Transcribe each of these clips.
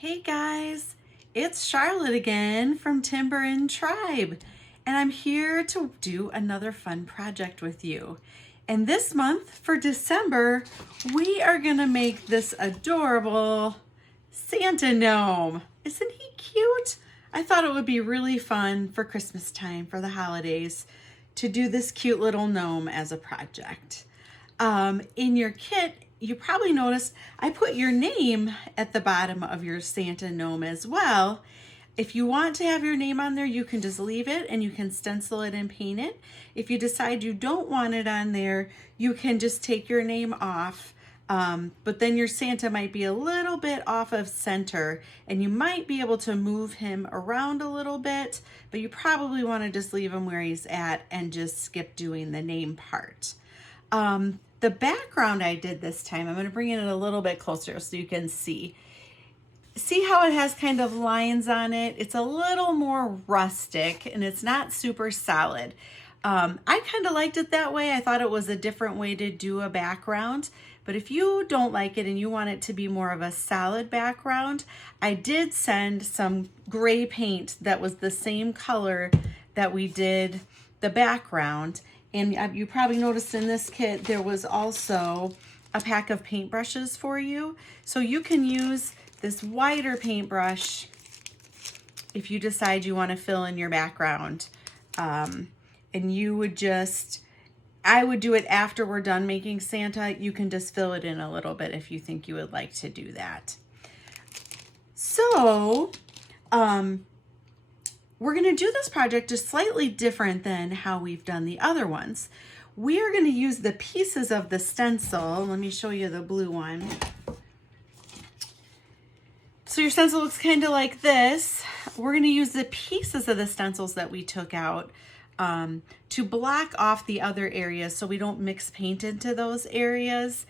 Hey guys, it's Charlotte again from Timber and Tribe, and I'm here to do another fun project with you. And this month for December, we are gonna make this adorable Santa gnome. Isn't he cute? I thought it would be really fun for Christmas time, for the holidays, to do this cute little gnome as a project. In your kit, you probably noticed I put your name at the bottom of your Santa gnome as well. If you want to have your name on there, you can just leave it and you can stencil it and paint it. If you decide you don't want it on there, you can just take your name off. But then your Santa might be a little bit off of center and you might be able to move him around a little bit, but you probably want to just leave him where he's at and just skip doing the name part. The background I did this time, I'm going to bring it a little bit closer so you can see. See how it has kind of lines on it? It's a little more rustic and it's not super solid. I kind of liked it that way. I thought it was a different way to do a background. But if you don't like it and you want it to be more of a solid background, I did send some gray paint that was the same color that we did the background. And you probably noticed in this kit, there was also a pack of paintbrushes for you. So you can use this wider paintbrush if you decide you want to fill in your background. And you would just, I would do it after we're done making Santa. You can just fill it in a little bit if you think you would like to do that. So, we're going to do this project just slightly different than how we've done the other ones. We are going to use the pieces of the stencil. Let me show you the blue one. So your stencil looks kind of like this. We're going to use the pieces of the stencils that we took out to block off the other areas so we don't mix paint into those areas.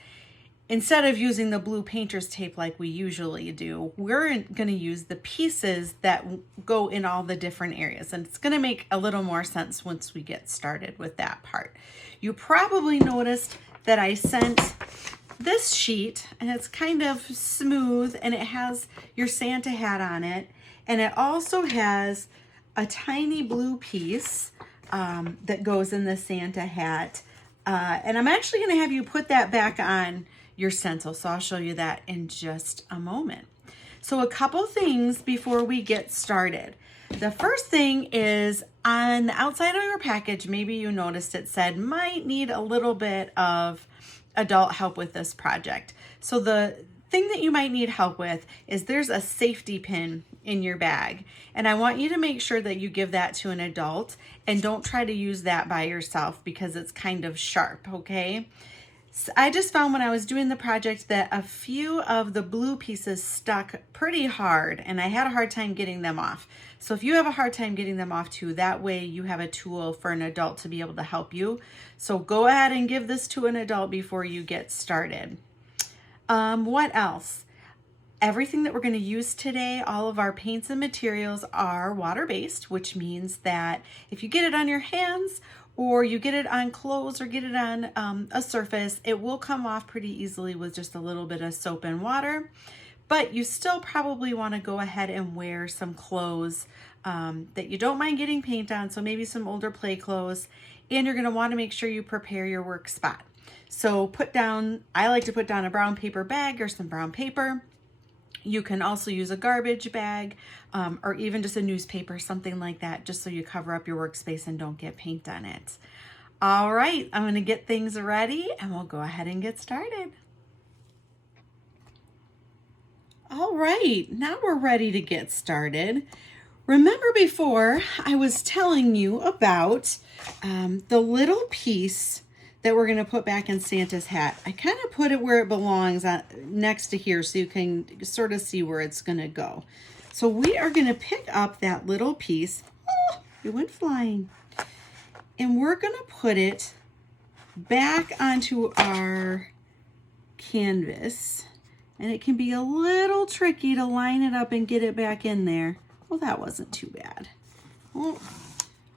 Instead of using the blue painter's tape like we usually do, we're going to use the pieces that go in all the different areas. And it's going to make a little more sense once we get started with that part. You probably noticed that I sent this sheet and it's kind of smooth and it has your Santa hat on it. And it also has a tiny blue piece that goes in the Santa hat. And I'm actually going to have you put that back on your stencil. So I'll show you that in just a moment. So a couple things before we get started. The first thing is on the outside of your package, maybe you noticed it said might need a little bit of adult help with this project. So the thing that you might need help with is there's a safety pin in your bag. And I want you to make sure that you give that to an adult and don't try to use that by yourself because it's kind of sharp, okay? So I just found when I was doing the project that a few of the blue pieces stuck pretty hard and I had a hard time getting them off. So if you have a hard time getting them off too, that way you have a tool for an adult to be able to help you. So go ahead and give this to an adult before you get started. What else? Everything that we're going to use today, all of our paints and materials are water-based, which means that if you get it on your hands or you get it on clothes or get it on a surface, it will come off pretty easily with just a little bit of soap and water. But you still probably want to go ahead and wear some clothes that you don't mind getting paint on, so maybe some older play clothes, and you're going to want to make sure you prepare your work spot. So put down, I like to put down a brown paper bag or some brown paper. You can also use a garbage bag or even just a newspaper, something like that, just so you cover up your workspace and don't get paint on it. All right, I'm going to get things ready and we'll go ahead and get started. All right, now we're ready to get started. Remember before I was telling you about the little piece that we're going to put back in Santa's hat. I kind of put it where it belongs next to here so you can sort of see where it's going to go. So we are going to pick up that little piece. Oh, it went flying. And we're going to put it back onto our canvas. And it can be a little tricky to line it up and get it back in there. Well, that wasn't too bad. Well,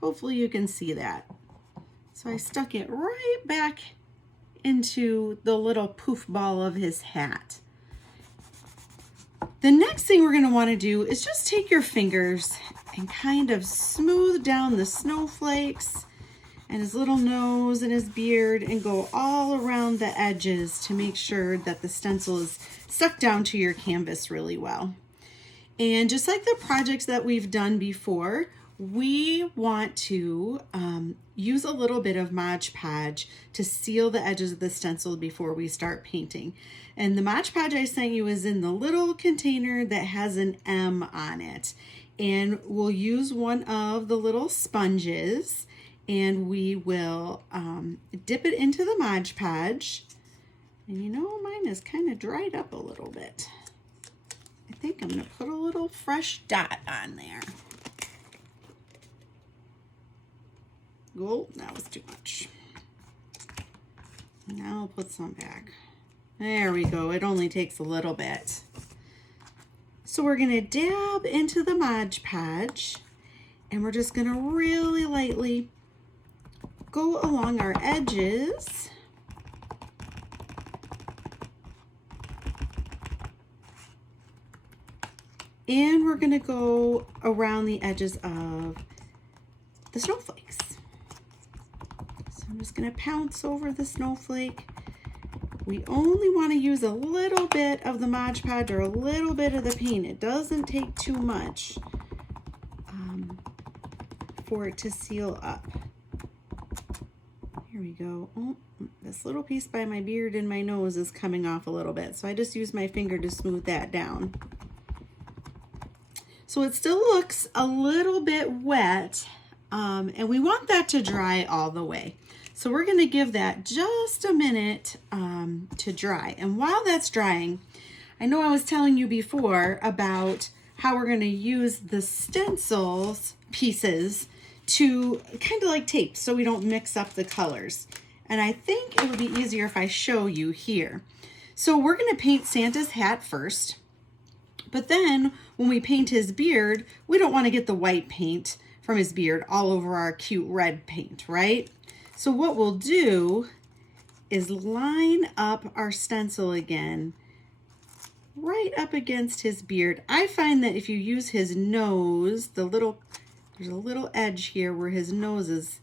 hopefully you can see that. So I stuck it right back into the little poof ball of his hat. The next thing we're going to want to do is just take your fingers and kind of smooth down the snowflakes and his little nose and his beard and go all around the edges to make sure that the stencil is stuck down to your canvas really well. And just like the projects that we've done before, we want to use a little bit of Mod Podge to seal the edges of the stencil before we start painting. And the Mod Podge I sent you is in the little container that has an M on it. And we'll use one of the little sponges and we will dip it into the Mod Podge. And you know, mine is kind of dried up a little bit. I think I'm going to put a little fresh dot on there. Oh, that was too much. Now I'll put some back. There we go. It only takes a little bit. So we're going to dab into the Mod Podge and we're just going to really lightly go along our edges. And we're going to go around the edges of the snowflakes. So I'm just going to pounce over the snowflake. We only want to use a little bit of the Mod Podge or a little bit of the paint. It doesn't take too much for it to seal up. Here we go. Oh, this little piece by my beard and my nose is coming off a little bit. So I just use my finger to smooth that down. So it still looks a little bit wet, and we want that to dry all the way. So we're going to give that just a minute to dry. And while that's drying, I know I was telling you before about how we're going to use the stencils pieces to kind of like tape so we don't mix up the colors. And I think it would be easier if I show you here. So we're going to paint Santa's hat first. But then when we paint his beard, we don't want to get the white paint from his beard all over our cute red paint, right? So what we'll do is line up our stencil again right up against his beard. I find that if you use his nose, there's a little edge here where his nose is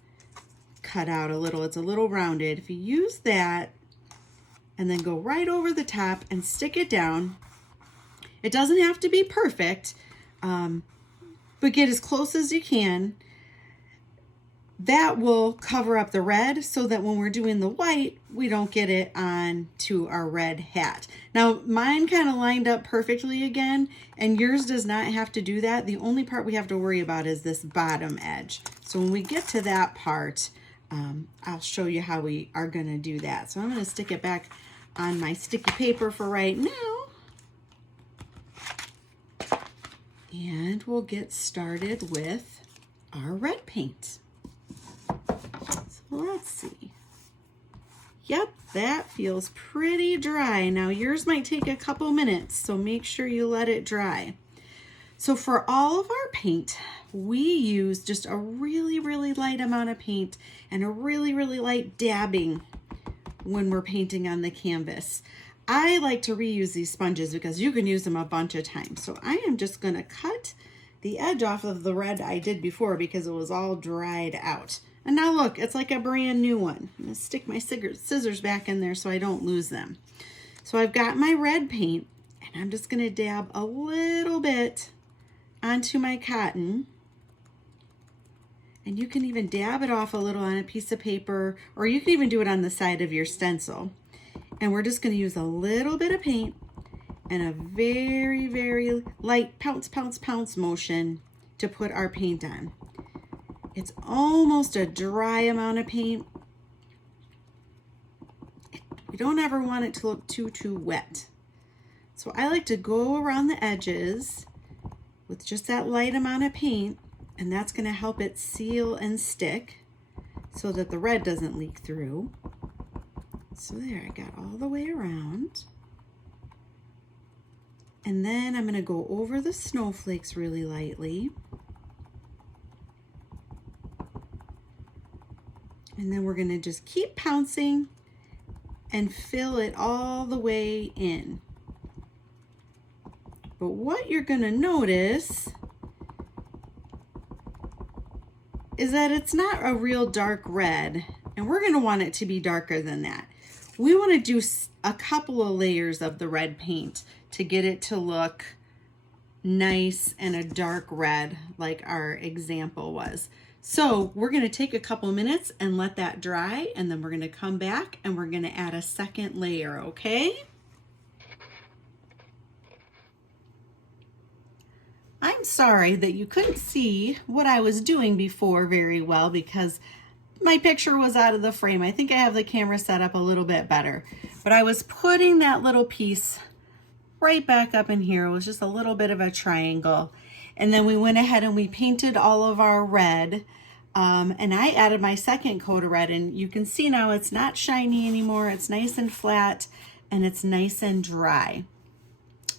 cut out a little. It's a little rounded. If you use that and then go right over the top and stick it down, it doesn't have to be perfect, but get as close as you can. That will cover up the red so that when we're doing the white, we don't get it on to our red hat. Now, mine kind of lined up perfectly again, and yours does not have to do that. The only part we have to worry about is this bottom edge. So when we get to that part, I'll show you how we are going to do that. So I'm going to stick it back on my sticky paper for right now. And we'll get started with our red paint. So let's see. Yep, that feels pretty dry. Now yours might take a couple minutes, so make sure you let it dry. So for all of our paint, we use just a really, really light amount of paint and a really, really light dabbing when we're painting on the canvas. I like to reuse these sponges because you can use them a bunch of times. So I am just going to cut the edge off of the red I did before because it was all dried out. And now look, it's like a brand new one. I'm going to stick my scissors back in there so I don't lose them. So I've got my red paint and I'm just going to dab a little bit onto my cotton. And you can even dab it off a little on a piece of paper, or you can even do it on the side of your stencil. And we're just going to use a little bit of paint and a very, very light pounce, pounce, pounce motion to put our paint on. It's almost a dry amount of paint. We don't ever want it to look too wet. So I like to go around the edges with just that light amount of paint, and that's going to help it seal and stick so that the red doesn't leak through. So there, I got all the way around. And then I'm going to go over the snowflakes really lightly. And then we're going to just keep pouncing and fill it all the way in. But what you're gonna notice is that it's not a real dark red, and we're gonna want it to be darker than that. We wanna do a couple of layers of the red paint to get it to look nice and a dark red like our example was. So we're gonna take a couple minutes and let that dry, and then we're gonna come back and we're gonna add a second layer, okay? I'm sorry that you couldn't see what I was doing before very well because my picture was out of the frame. I think I have the camera set up a little bit better, but I was putting that little piece right back up in here. It was just a little bit of a triangle. And then we went ahead and we painted all of our red. And I added my second coat of red, and you can see now it's not shiny anymore. It's nice and flat and it's nice and dry.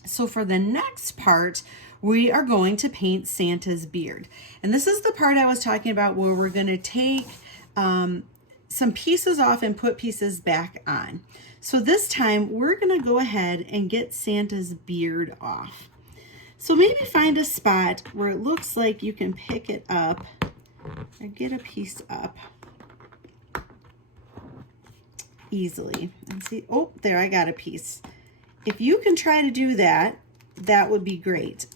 So for the next part, we are going to paint Santa's beard. And this is the part I was talking about where we're going to take some pieces off and put pieces back on. So this time we're going to go ahead and get Santa's beard off. So maybe find a spot where it looks like you can pick it up or get a piece up easily. And see, oh, there, I got a piece. If you can try to do that, that would be great.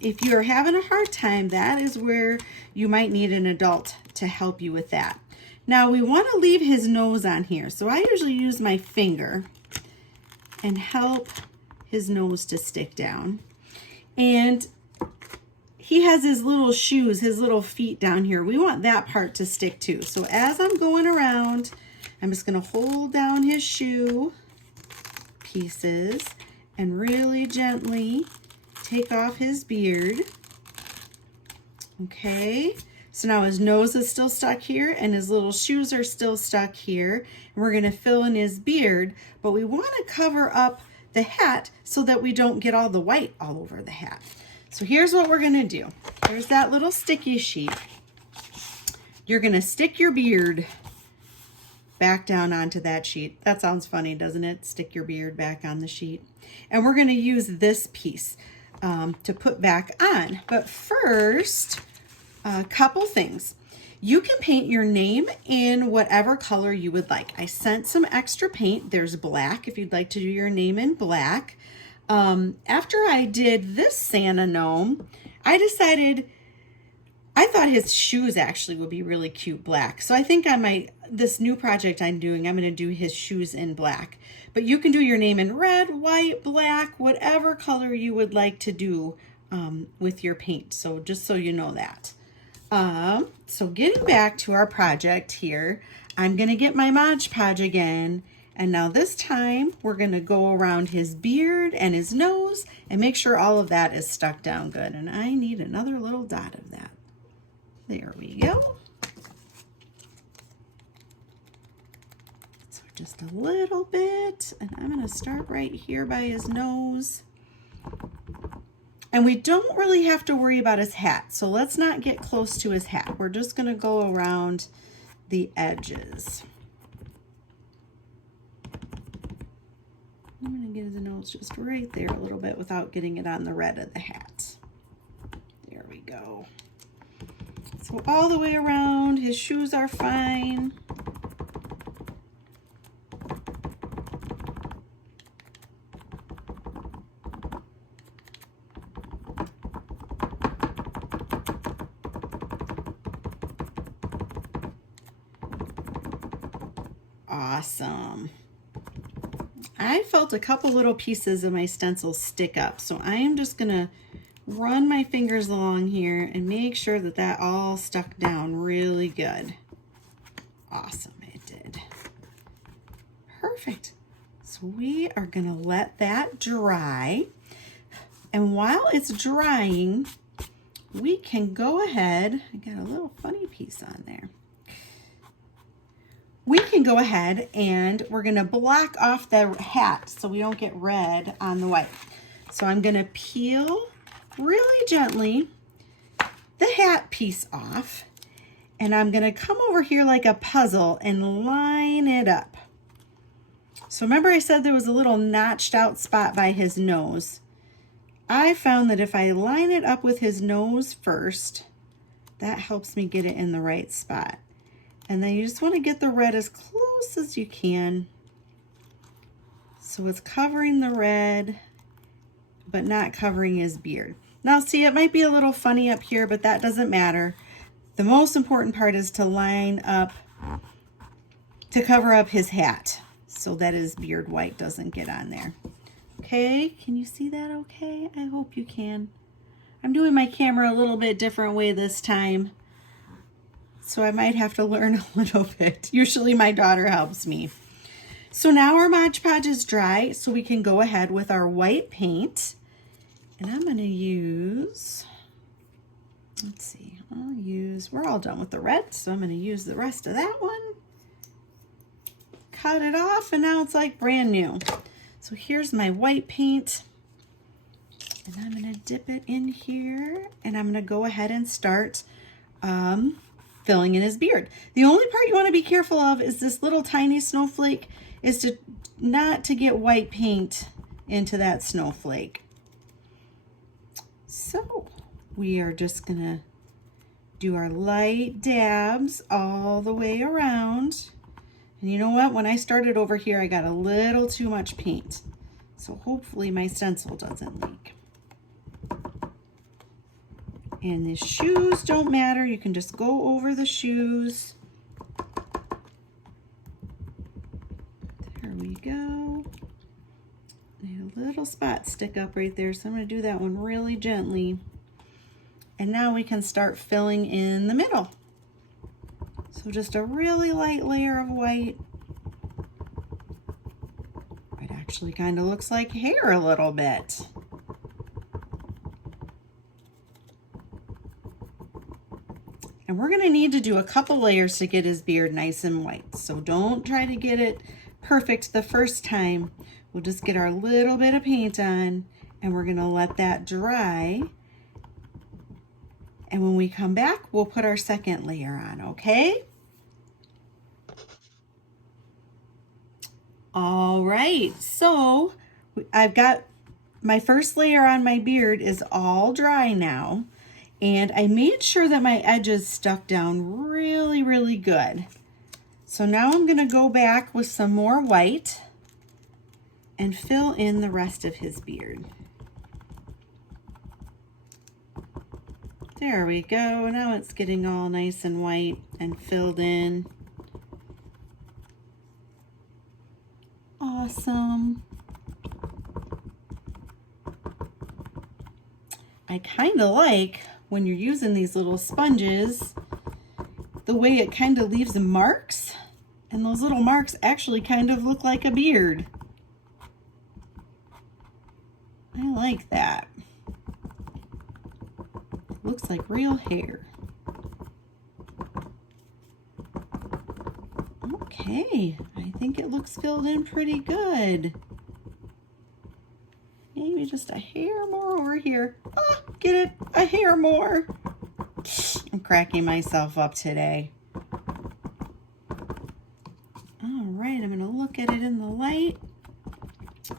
If you're having a hard time, that is where you might need an adult to help you with that. Now we want to leave his nose on here. So I usually use my finger and help his nose to stick down. And he has his little shoes, his little feet down here. We want that part to stick too. So as I'm going around, I'm just going to hold down his shoe pieces and really gently take off his beard. Okay, so now his nose is still stuck here and his little shoes are still stuck here. And we're gonna fill in his beard, but we wanna cover up the hat so that we don't get all the white all over the hat. So here's what we're gonna do. There's that little sticky sheet. You're gonna stick your beard back down onto that sheet. That sounds funny, doesn't it? Stick your beard back on the sheet. And we're gonna use this piece to put back on. But first, a couple things. You can paint your name in whatever color you would like. I sent some extra paint. There's black if you'd like to do your name in black. After I did this Santa gnome, I decided I thought his shoes actually would be really cute black. So I think on this new project I'm doing, I'm going to do his shoes in black. But you can do your name in red, white, black, whatever color you would like to do with your paint. So just so you know that. So getting back to our project here, I'm going to get my Mod Podge again. And now this time we're going to go around his beard and his nose and make sure all of that is stuck down good. And I need another little dot of that. There we go. So just a little bit, and I'm going to start right here by his nose. And we don't really have to worry about his hat, so let's not get close to his hat. We're just going to go around the edges. I'm going to get his nose just right there a little bit without getting it on the red of the hat. There we go. So all the way around, his shoes are fine. Awesome. I felt a couple little pieces of my stencil stick up, so I am just gonna run my fingers along here and make sure that that all stuck down really good. Awesome, it did. Perfect. So we are gonna let that dry. And while it's drying, we can go ahead, I got a little funny piece on there. We can go ahead and we're gonna block off the hat so we don't get red on the white. So I'm gonna peel really gently the hat piece off, and I'm gonna come over here like a puzzle and line it up. So remember I said there was a little notched out spot by his nose. I found that if I line it up with his nose first, that helps me get it in the right spot. And then you just want to get the red as close as you can. So it's covering the red, but not covering his beard. Now see, it might be a little funny up here, but that doesn't matter. The most important part is to line up, to cover up his hat so that his beard white doesn't get on there. Okay, can you see that okay? I hope you can. I'm doing my camera a little bit different way this time, so I might have to learn a little bit. Usually my daughter helps me. So now our Mod Podge is dry, so we can go ahead with our white paint. And I'm gonna use, let's see, we're all done with the red, so I'm gonna use the rest of that one. Cut it off, and now it's like brand new. So here's my white paint, and I'm gonna dip it in here, and I'm gonna go ahead and start filling in his beard. The only part you wanna be careful of is this little tiny snowflake, is to not to get white paint into that snowflake. So we are just gonna do our light dabs all the way around. And you know what? When I started over here, I got a little too much paint. So hopefully my stencil doesn't leak. And the shoes don't matter. You can just go over the shoes. There we go. A little spot stick up right there, so I'm going to do that one really gently. And now we can start filling in the middle. So just a really light layer of white. It actually kind of looks like hair a little bit. And we're going to need to do a couple layers to get his beard nice and white. So don't try to get it perfect the first time. We'll just get our little bit of paint on, and we're going to let that dry. And when we come back, we'll put our second layer on, okay? All right, so I've got my first layer on my beard is all dry now, and I made sure that my edges stuck down really, really good. So now I'm gonna go back with some more white and fill in the rest of his beard. There we go. Now it's getting all nice and white and filled in. Awesome. I kind of like when you're using these little sponges, the way it kind of leaves marks, and those little marks actually kind of look like a beard. I like that. Looks like real hair. Okay, I think it looks filled in pretty good. Maybe just a hair more over here. Ah, get it? A hair more. I'm cracking myself up today. All right, I'm gonna look at it in the light.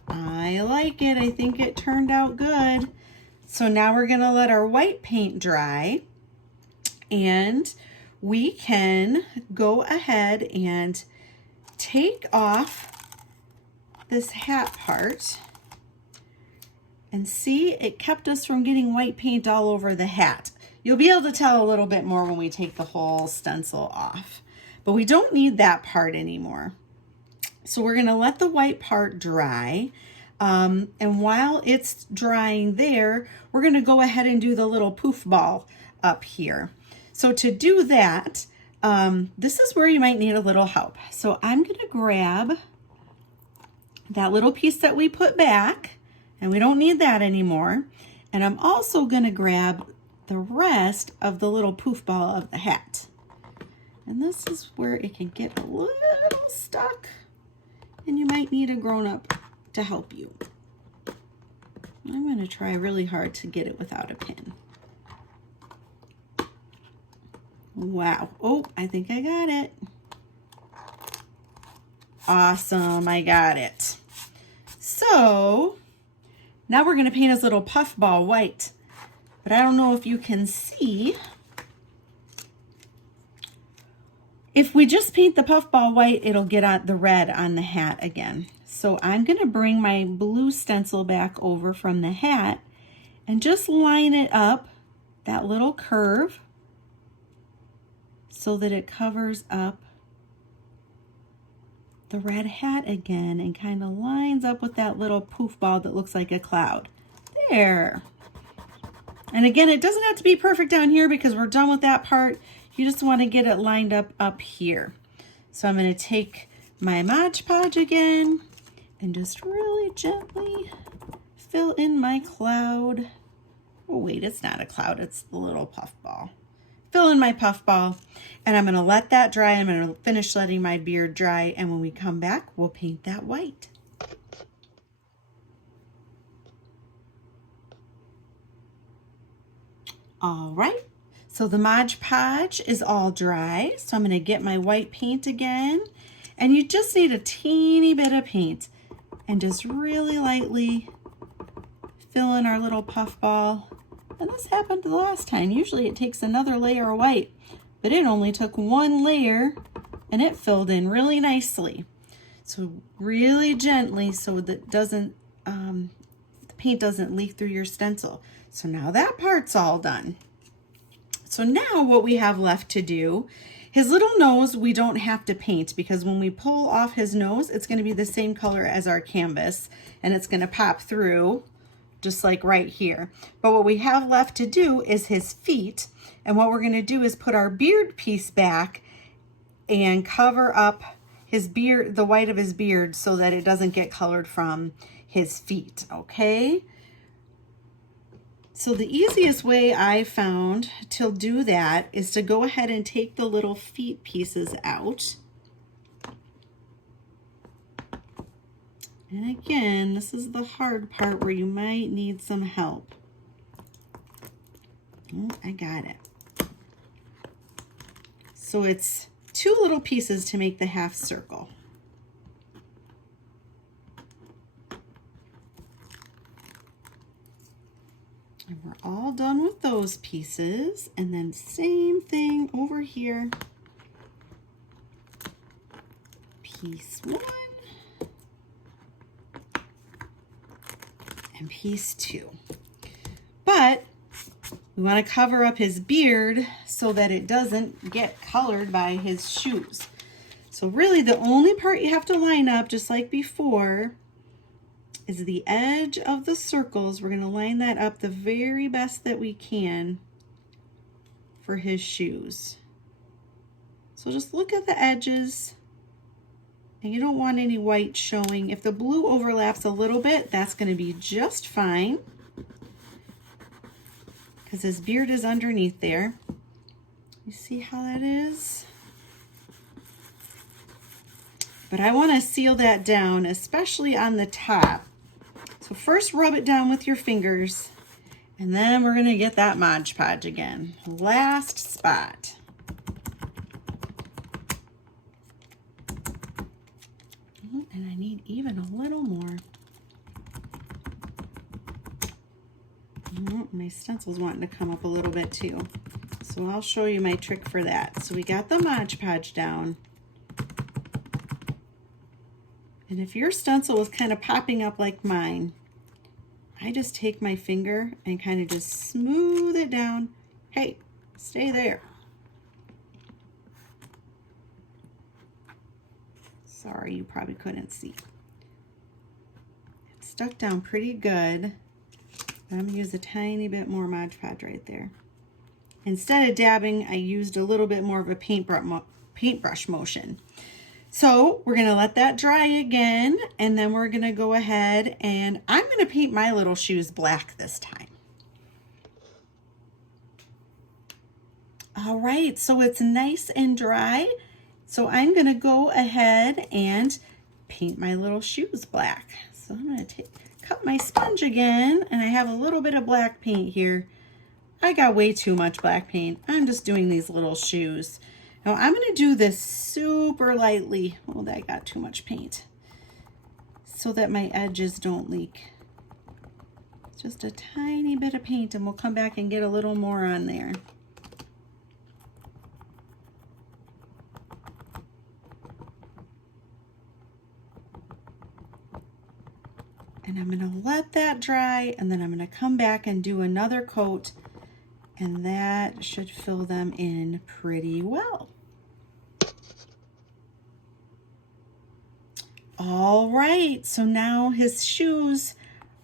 I like it. I think it turned out good. So now we're gonna let our white paint dry, and we can go ahead and take off this hat part, and see, it kept us from getting white paint all over the hat. You'll be able to tell a little bit more when we take the whole stencil off, but we don't need that part anymore. So we're gonna let the white part dry. And while it's drying there, we're gonna go ahead and do the little poof ball up here. So to do that, this is where you might need a little help. So I'm gonna grab that little piece that we put back, and we don't need that anymore. And I'm also gonna grab the rest of the little poof ball of the hat. And this is where it can get a little stuck, and you might need a grown-up to help you. I'm gonna try really hard to get it without a pin. Wow. Oh, I think I got it. Awesome, I got it. So Now we're gonna paint his little puffball white, but I don't know if you can see. If we just paint the puffball white, it'll get on the red on the hat again. So I'm gonna bring my blue stencil back over from the hat and just line it up, that little curve, so that it covers up the red hat again and kind of lines up with that little poof ball that looks like a cloud. There. And again, it doesn't have to be perfect down here because we're done with that part. You just want to get it lined up here. So I'm going to take my Mod Podge again and just really gently fill in my cloud. Oh wait, it's not a cloud, it's the little puff ball. Fill in my puff ball, and I'm gonna let that dry. I'm gonna finish letting my beard dry, and when we come back, we'll paint that white. All right, so the Mod Podge is all dry, so I'm gonna get my white paint again, and you just need a teeny bit of paint, and just really lightly fill in our little puff ball. And this happened the last time. Usually it takes another layer of white, but it only took one layer and it filled in really nicely. So really gently so that the paint doesn't leak through your stencil. So now that part's all done. So now what we have left to do, his little nose we don't have to paint because when we pull off his nose, it's gonna be the same color as our canvas and it's gonna pop through just like right here. But what we have left to do is his feet. And what we're gonna do is put our beard piece back and cover up his beard, the white of his beard, so that it doesn't get colored from his feet, okay? So the easiest way I found to do that is to go ahead and take the little feet pieces out. And again, this is the hard part where you might need some help. Oh, I got it. So it's 2 little pieces to make the half circle. And we're all done with those pieces. And then same thing over here. Piece 1. And piece 2. But we want to cover up his beard so that it doesn't get colored by his shoes. So really the only part you have to line up, just like before, is the edge of the circles. We're going to line that up the very best that we can for his shoes. So just look at the edges. And you don't want any white showing. If the blue overlaps a little bit, that's going to be just fine because his beard is underneath there. You see how that is? But I want to seal that down, especially on the top. So first rub it down with your fingers, and then we're going to get that Mod Podge again. Last spot. And I need even a little more. Oh, my stencil's wanting to come up a little bit too. So I'll show you my trick for that. So we got the Mod Podge down. And if your stencil was kind of popping up like mine, I just take my finger and kind of just smooth it down. Hey, stay there. Sorry, you probably couldn't see. It's stuck down pretty good. I'm gonna use a tiny bit more Mod Podge right there. Instead of dabbing, I used a little bit more of a paintbrush motion. So we're gonna let that dry again, and then we're gonna go ahead and I'm gonna paint my little shoes black this time. All right, so it's nice and dry. So I'm gonna go ahead and paint my little shoes black. So I'm gonna cut my sponge again, and I have a little bit of black paint here. I got way too much black paint. I'm just doing these little shoes. Now I'm gonna do this super lightly. Oh, that got too much paint. So that my edges don't leak. Just a tiny bit of paint, and we'll come back and get a little more on there. And I'm going to let that dry, and then I'm going to come back and do another coat, and that should fill them in pretty well. All right, so now his shoes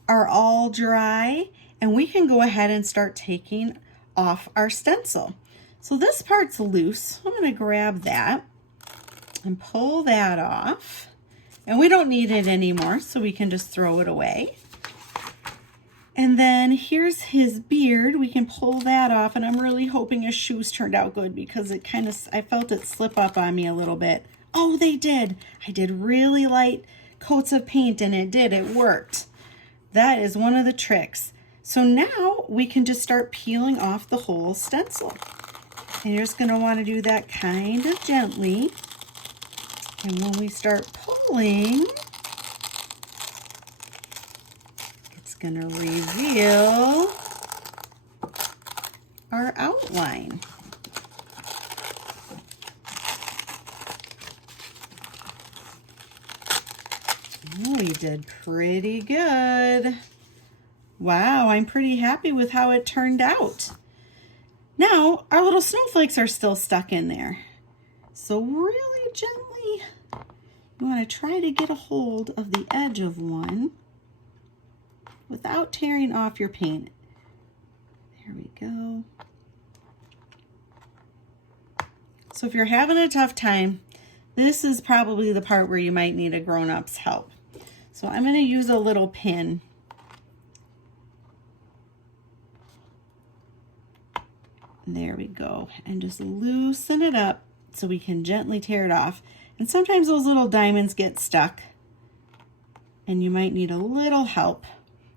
are all dry, and we can go ahead and start taking off our stencil. So this part's loose. I'm going to grab that and pull that off. And we don't need it anymore, so we can just throw it away. And then here's his beard. We can pull that off, and I'm really hoping his shoes turned out good because it kind of, I felt it slip up on me a little bit. Oh, they did. I did really light coats of paint, and it did. It worked. That is one of the tricks. So now we can just start peeling off the whole stencil. And you're just going to want to do that kind of gently. And when we start pulling, it's going to reveal our outline. Oh, you did pretty good. Wow, I'm pretty happy with how it turned out. Now, our little snowflakes are still stuck in there. So really gently, you want to try to get a hold of the edge of one without tearing off your paint. There we go. So if you're having a tough time, this is probably the part where you might need a grown-up's help. So I'm going to use a little pin. There we go. And just loosen it up so we can gently tear it off. And sometimes those little diamonds get stuck, and you might need a little help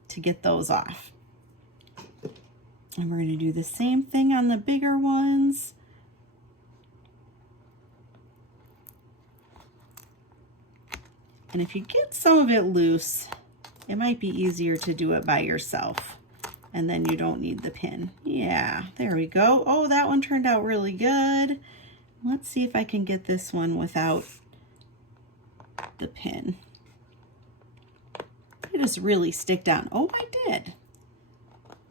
to get those off. And we're going to do the same thing on the bigger ones. And if you get some of it loose, it might be easier to do it by yourself. And then you don't need the pin. Yeah, there we go. Oh, that one turned out really good. Let's see if I can get this one without the pin. It just really stick down. Oh, I did.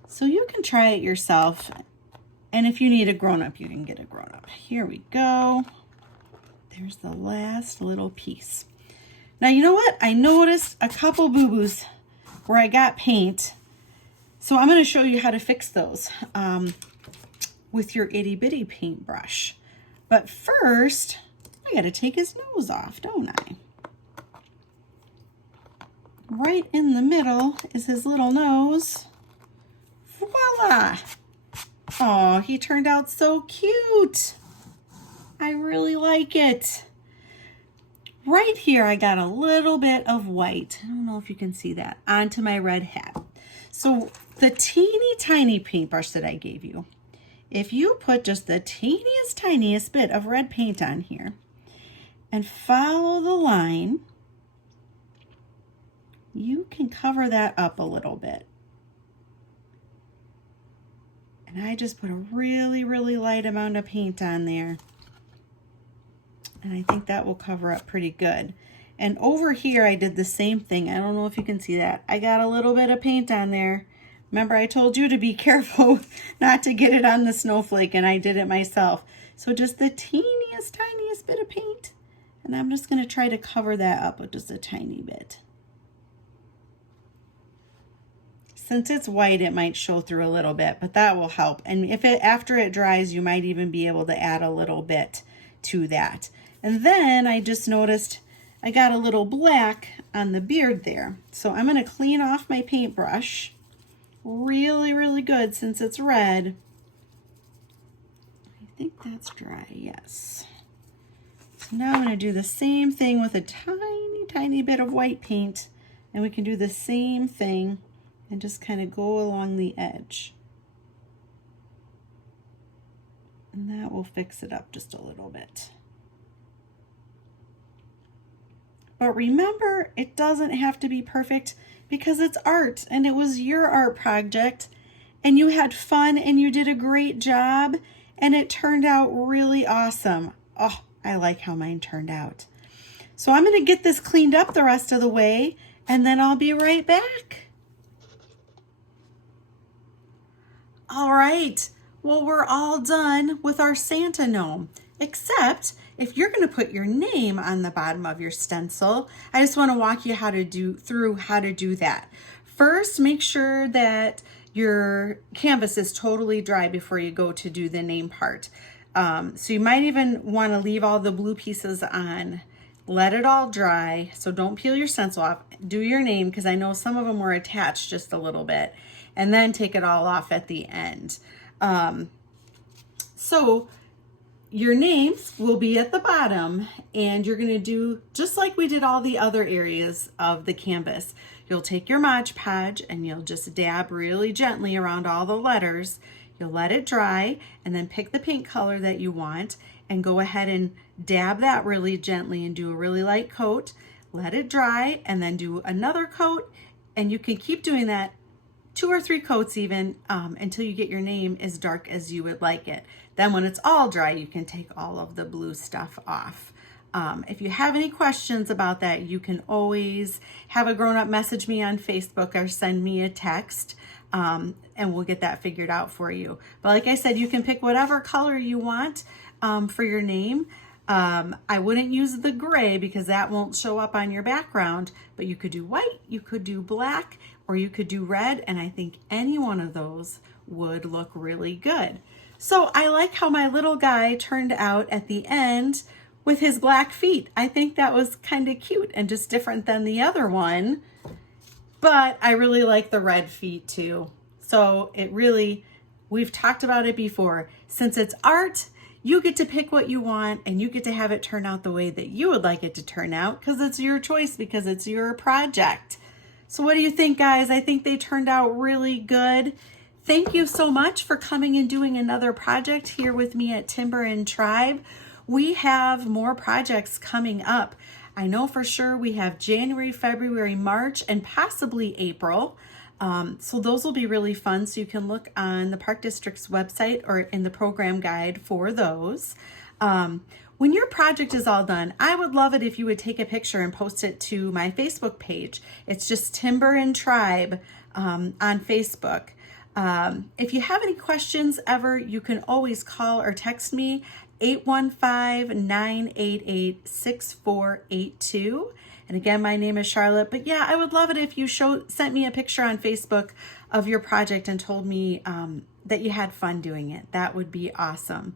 So you can try it yourself. And if you need a grown-up, you can get a grown-up. Here we go. There's the last little piece. Now, you know what? I noticed a couple boo-boos where I got paint. So I'm going to show you how to fix those with your itty-bitty paintbrush. But first, I got to take his nose off, don't I? Right in the middle is his little nose. Voila! Oh, he turned out so cute. I really like it. Right here, I got a little bit of white. I don't know if you can see that, onto my red hat. So the teeny tiny paintbrush that I gave you, if you put just the tiniest bit of red paint on here and follow the line, you can cover that up a little bit. And I just put a really light amount of paint on there. And I think that will cover up pretty good. And over here, I did the same thing. I don't know if you can see that. I got a little bit of paint on there. Remember, I told you to be careful not to get it on the snowflake, and I did it myself. So just the tiniest bit of paint. And I'm just going to try to cover that up with just a tiny bit. Since it's white, it might show through a little bit, but that will help. And if it after it dries, you might even be able to add a little bit to that. And then I just noticed I got a little black on the beard there. So I'm going to clean off my paintbrush really good since it's red. I think that's dry, yes. So now I'm going to do the same thing with a tiny bit of white paint, and we can do the same thing and just kind of go along the edge. And that will fix it up just a little bit. But remember, it doesn't have to be perfect because it's art and it was your art project and you had fun and you did a great job and it turned out really awesome. Oh, I like how mine turned out. So I'm going to get this cleaned up the rest of the way and then I'll be right back. All right, well, we're all done with our Santa gnome, except if you're going to put your name on the bottom of your stencil, I just want to walk you through how to do that. First, make sure that your canvas is totally dry before you go to do the name part. So you might even want to leave all the blue pieces on. Let it all dry, so don't peel your stencil off. Do your name, because I know some of them were attached just a little bit, and then take it all off at the end. So your names will be at the bottom, and you're going to do just like we did all the other areas of the canvas. You'll take your Mod Podge and you'll just dab really gently around all the letters. You'll let it dry and then pick the paint color that you want and go ahead and dab that really gently and do a really light coat. Let it dry and then do another coat, and you can keep doing that 2 or 3 coats even until you get your name as dark as you would like it. Then when it's all dry, you can take all of the blue stuff off. If you have any questions about that, you can always have a grown-up message me on Facebook or send me a text, and we'll get that figured out for you. But like I said, you can pick whatever color you want for your name. I wouldn't use the gray because that won't show up on your background, but you could do white, you could do black, or you could do red, and I think any one of those would look really good. So I like how my little guy turned out at the end with his black feet. I think that was kind of cute and just different than the other one, but I really like the red feet too. So it really, we've talked about it before, since it's art, you get to pick what you want and you get to have it turn out the way that you would like it to turn out because it's your choice, because it's your project. So what do you think, guys? I think they turned out really good. Thank you so much for coming and doing another project here with me at Timber and Tribe. We have more projects coming up. I know for sure we have January, February, March, and possibly April. So those will be really fun. So you can look on the Park District's website or in the program guide for those. When your project is all done, I would love it if you would take a picture and post it to my Facebook page. It's just Timber and Tribe on Facebook. If you have any questions ever, you can always call or text me 815-988-6482. And again, my name is Charlotte. But yeah, I would love it if you sent me a picture on Facebook of your project and told me that you had fun doing it. That would be awesome.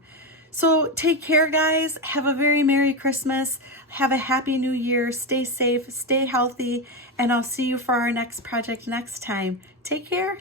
So take care, guys. Have a very Merry Christmas. Have a Happy New Year. Stay safe, stay healthy, and I'll see you for our next project next time. Take care.